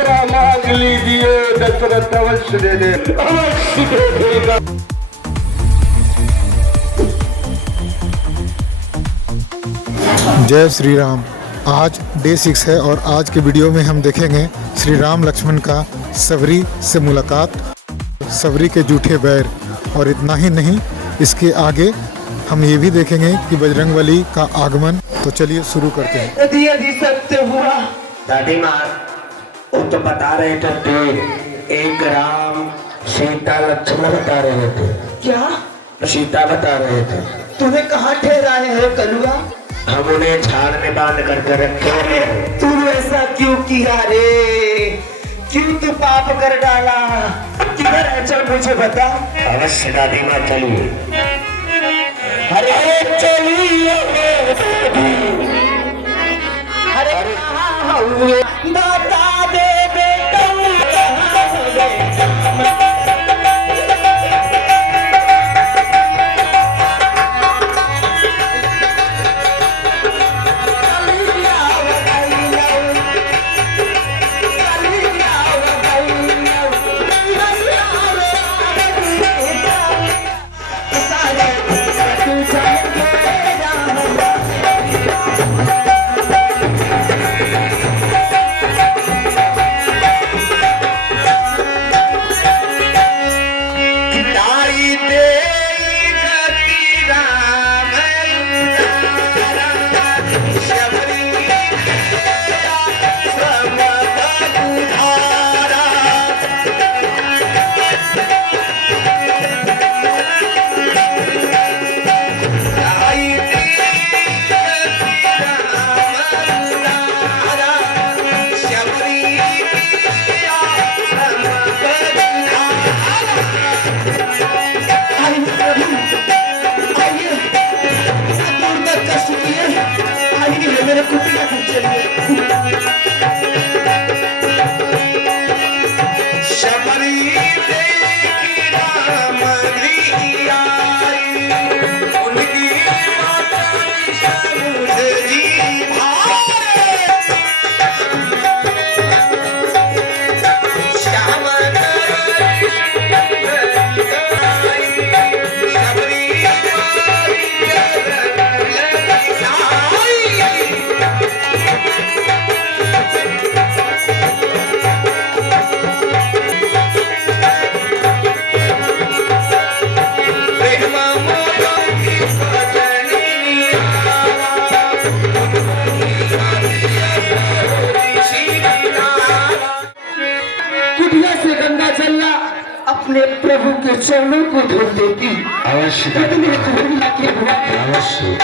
मांग लीजिए, दशरथ अवश्य दे दे, अवश्य दे देगा। जय श्री राम। आज डे 6 है और आज के वीडियो में हम देखेंगे श्री राम लक्ष्मण का सबरी से मुलाकात, सबरी के जूठे बैर, और इतना ही नहीं, इसके आगे हम ये भी देखेंगे कि बजरंगबली का आगमन। तो चलिए शुरू करते हैं। यदि सत्य हुआ दादी माँ, वो तो बता रहे थे, एक राम सीता लक्ष्मण बता रहे थे। क्या? सीता बता रहे थे। तूने कहाँ ठहराए हैं कलुआ? हम उन्हें झाड़ में बांध करके रखे हैं। तू ऐसा क्यों किया रे? क्यों तू पाप कर डाला? किधर है, चल मुझे बता। अवश्य दादी माँ, चलिए। अरे चलिए, अरे बता दे बेटा। मेरे कुटिया घर चलिए। शबरी देखी राम गृहिया, उनकी माता समुद्री श्याम अपने प्रभु के चरणों को धो देती। अवश्य अवश्य।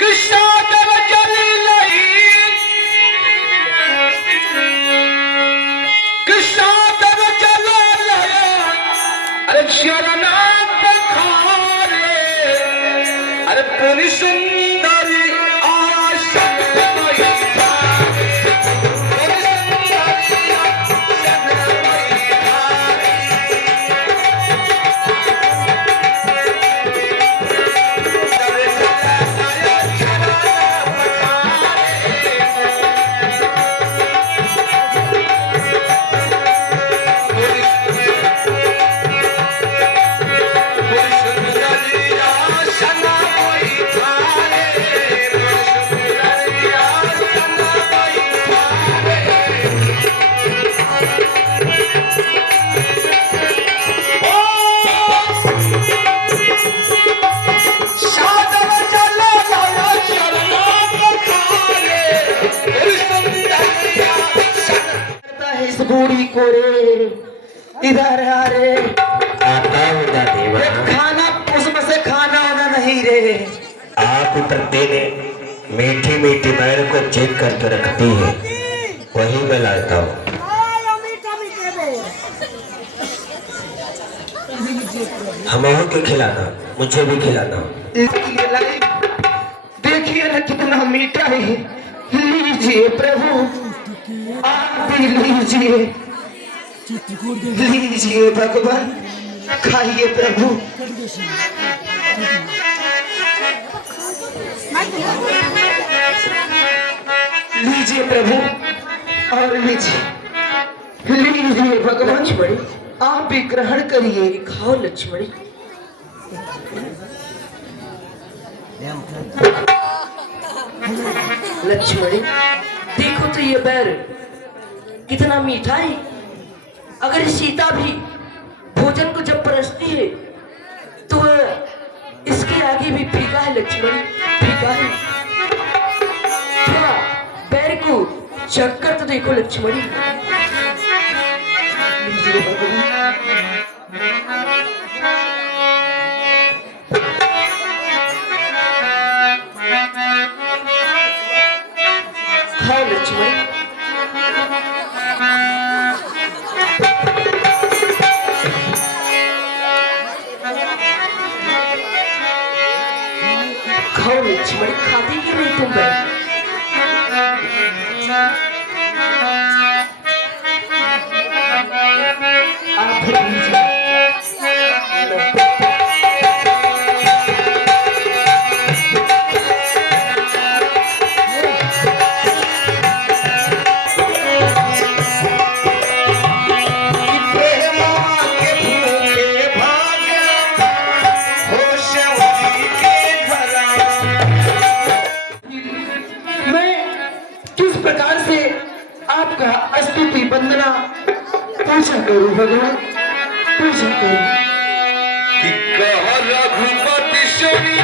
कृष्ण तब चली लई, कृष्ण तब चला लया, अरे चरण पखारे, अरे पूरी सुंदरी बूढ़ी को रे, इधर आ रे। खाना उसमें से खाना होना नहीं रे। आप उतरते ने मीठी मीठी बैर को चेक करके रखती है, वही मैं लाता हूँ। हमें को खिलाना, मुझे भी खिलाना। देखिए ना कितना मीठा है। लीजिए प्रभु, आप भी लीजिए, लीजिए भगवान, खाइए प्रभु। लीजिए प्रभु और लीजिए भगवान। लक्ष्मणी आप भी ग्रहण करिए। खाओ लक्ष्मणी। लक्ष्मणी देखो तो ये बैर कितना मीठा है। अगर सीता भी भोजन को जब परसती है तो इसके आगे भी फीका है लक्ष्मणी, फीका है। क्या बैर को चक्कर तो देखो लक्ष्मणी। लीजिए भगवान। खाओ लक्ष्मण। खाओ लक्ष्मण। खाती क्यों नहीं तुम बैठ? आप लीजिए। आपका स्तुति वंदना पूजा करूं भगवान, पूजा करूं। रघुपति सुनी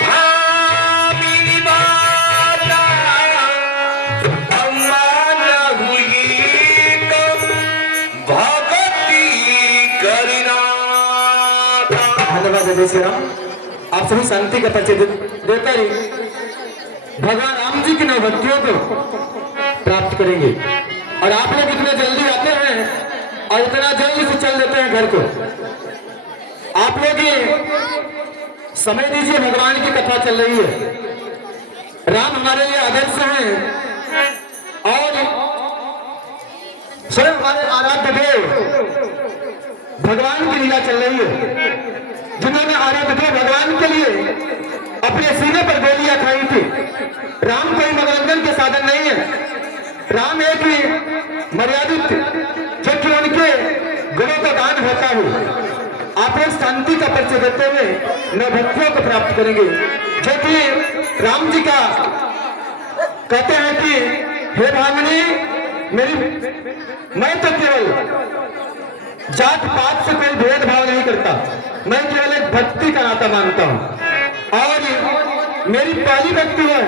भामिनी माता अम्मा हुई तो भगति करना। धन्यवाद जय श्री राम। आप सभी शांति का परिचय देता ही भगवान राम जी की नवभक्तियों को प्राप्त करेंगे। और आप लोग इतने जल्दी आते हैं और इतना जल्दी से चल देते हैं घर को। आप लोग ये समय दीजिए, भगवान की कथा चल रही है। राम हमारे लिए आदर्श हैं और स्वयं हमारे आराध्य देव भगवान की लीला चल रही है, जिन्होंने आराध्य देव भगवान के लिए अपने सीने पर गोलियां खाई थी। राम कोई मनोरंजन के साधन नहीं है। राम एक ही मर्यादित जो कि उनके गुणों का दान होता है। आप एक शांति का परिचय देते हुए नवभक्तियों को प्राप्त करेंगे, जो कि राम जी का कहते हैं कि हे भामिनी मैं तो केवल जात पात से कोई भेदभाव नहीं करता, मैं केवल एक भक्ति का नाता मानता हूं। और मेरी पहली भक्ति है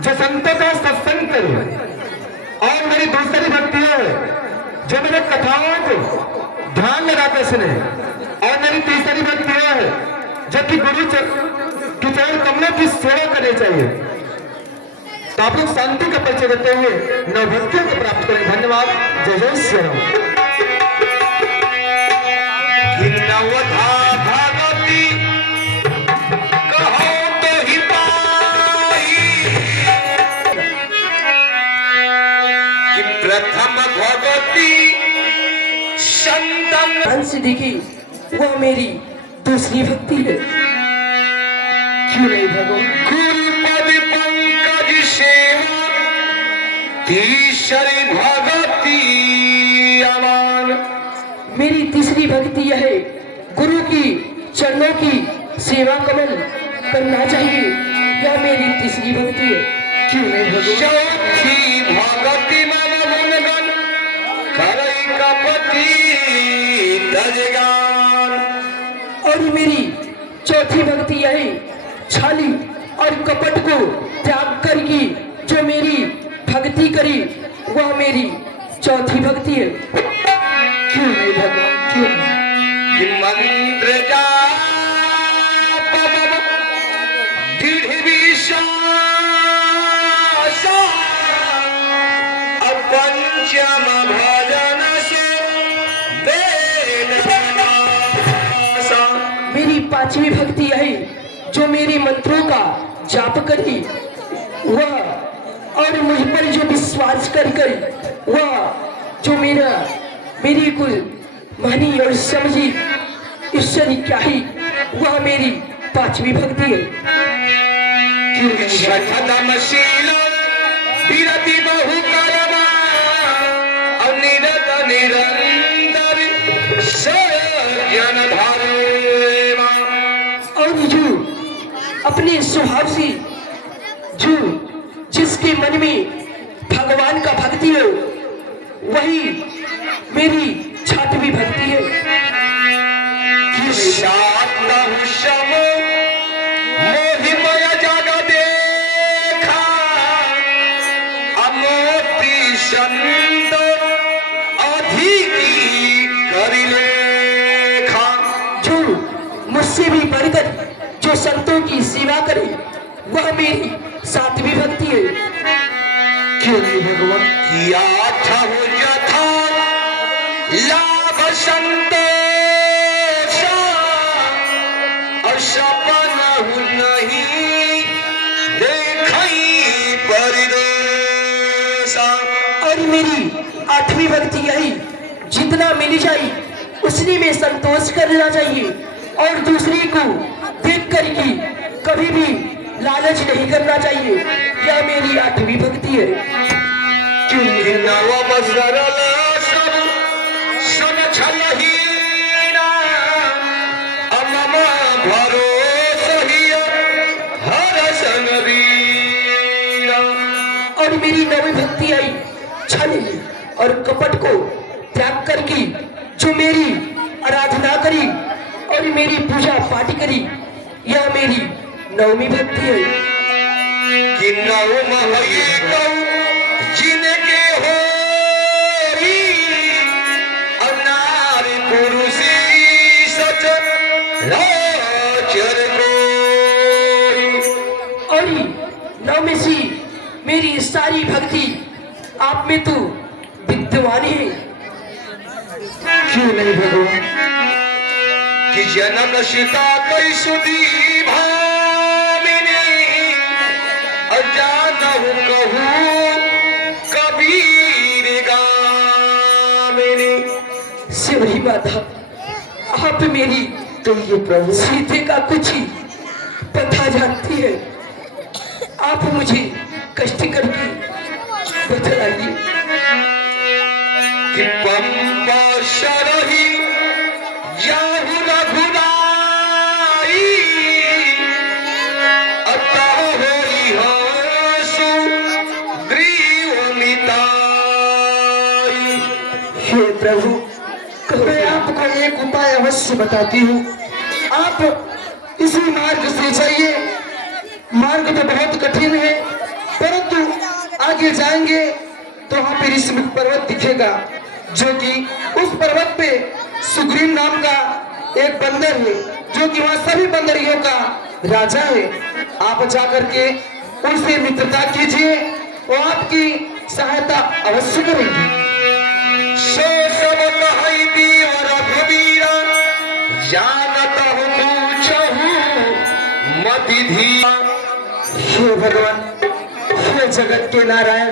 जो संतों का सत्संग करे, और मेरी दूसरी भक्ति है जो मेरे कथाओं को ध्यान लगाकर सुने, और मेरी तीसरी भक्ति है जो कि गुरु की चरण कमलों की सेवा करनी चाहिए। तो आप लोग शांति का परिचय देते हुए नवभक्तियों को प्राप्त करें। धन्यवाद। जय जय श्री राम। प्रथम भगवती संतम से देखी वो मेरी दूसरी भक्ति है। क्यों नहीं भगवान? गुरुपद पंकज सेवा तीसरी भगवती अमान। मेरी तीसरी भक्ति यह है, गुरु की चरणों की सेवा कमल करना चाहिए। यह मेरी तीसरी भक्ति है। क्यों नहीं भगवान? चौथी भगवती मनगन करई कपति तजगान। और मेरी चौथी भक्ति यह है, छाली और कपट को त्याग कर की जो मेरी भक्ति करी, वह मेरी चौथी भक्ति है। क्यों नहीं भगवान? क्यों नहीं? मंत्र जाप दृढ़ विश्वास पंचम भजन से मेरी पांचवी भक्ति है जो मेरे मंत्रों का जाप करी, वह और मुझ पर जो विश्वास कर वह जो मेरी को मानी और समझी ईश्वरी क्या ही, वह मेरी पांचवी भक्ति है। शतमशील विरति बहु करमा और निरत निरंतर सजन धर्मा। और जो अपने स्वभाव से जो जिसके मन में भगवान का भक्ति हो वही मेरी छाटवी भक्ति है। मोहिमय जग देखा अमोति संत अधिकी करिलेखा। जो मुझसे भी बढ़कर जो संतों की सेवा करे वह मेरी सातवीं भक्ति है। क्यों नहीं भगवान? किया था यथा लाभ संतोष और सपन नहीं देखई परिदोषा। और मेरी आठवीं भक्ति यही, जितना मिल जाए उसी में संतोष करना चाहिए और दूसरे को देख कर की कभी भी लालच नहीं करना चाहिए। यह मेरी आठवीं भक्ति है। क्योंकि नव सरल सब सुन छलहीना अमम भरोस हिय हर संवीरा। और मेरी नवी भक्ति आई छल और कपट को त्याग करके जो मेरी आराधना करी और मेरी पूजा पाठ करी, यह मेरी नवमी भक्ति है। कि नव महई कऊ जिनके होई अनारी पुरुषी सच राचर कोई। और नव में से मेरी सारी भक्ति आप में तो विद्यमान है। क्यों नहीं भगवान? कि जनन सीता कई सुधी भामिनी अजानहु कहूँ कबीर गामिनी। शिवरी माता, आप मेरी कहिए प्रभु। सीते का कुछ ही पता जानती है। आप मुझे कष्ट करके बतलाइए। कि पंपा शरही याहु रघुराई अतः होई हसु ग्रीव मिताई। हे प्रभु, मैं आपको एक उपाय अवश्य बताती हूँ। आप इसी मार्ग से जाइए। मार्ग तो बहुत कठिन है, परंतु आगे जाएंगे तो वहाँ पे ऋषिमुख पर्वत दिखेगा, जो कि उस पर्वत पे सुग्रीव नाम का एक बंदर है, जो कि वहाँ सभी बंदरियों का राजा है। आप जाकर के उनसे मित्रता कीजिए, वो आपकी सहायता अवश्य करेंगे। सो सब कहई दियो रघुवीरा जानत पूछहु मति धीरा। हे भगवान, हे जगत के नारायण,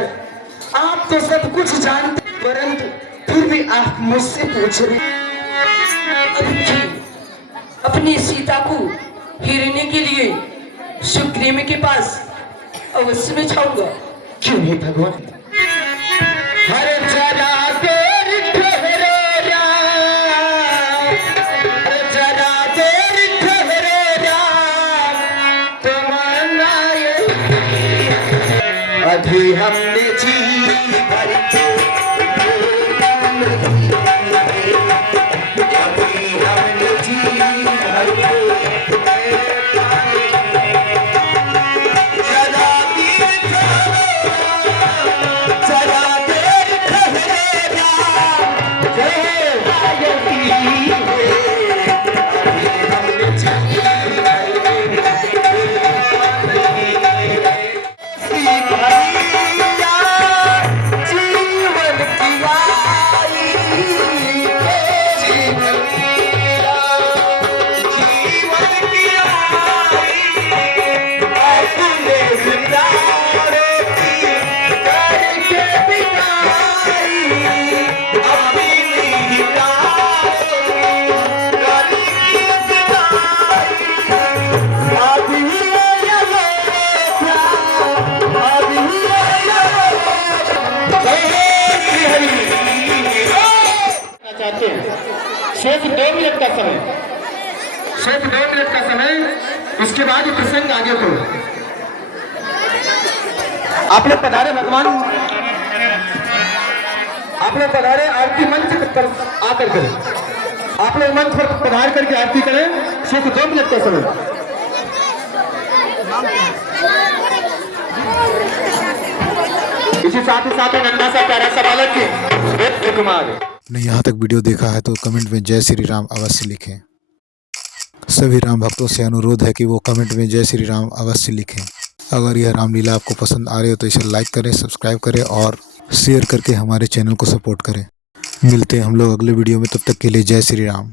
आप तो सब कुछ जानते, परंतु फिर भी आप मुझसे पूछ रहे हैं। अपनी सीता को हिरने के लिए सुग्रीव के पास अवश्य में जाऊंगा। क्यों नहीं भगवान? हर जरा देर ठहरो राम, हर जरा देर ठहरो राम, तमन्ना अभी हमने जी भर के अभी हमने जी भर के जरा देर जीवन की सिर्फ 2 मिनट का समय, सिर्फ 2 मिनट का समय। इसके बाद प्रसंग आगे को आप लोग पधारे भगवान, आप लोग पधारे, आरती मंच पर आकर करें, आप लोग मंच पर पधार करके आरती करें, सिर्फ 2 मिनट का समय। इसी साथ ही साथ नन्हा सा प्यारा सा बालक है कुमार। आपने यहाँ तक वीडियो देखा है तो कमेंट में जय श्री राम अवश्य लिखें। सभी राम भक्तों से अनुरोध है कि वो कमेंट में जय श्री राम अवश्य लिखें। अगर यह रामलीला आपको पसंद आ रही हो तो इसे लाइक करें, सब्सक्राइब करें और शेयर करके हमारे चैनल को सपोर्ट करें। मिलते हैं हम लोग अगले वीडियो में, तब तक के लिए जय श्री राम।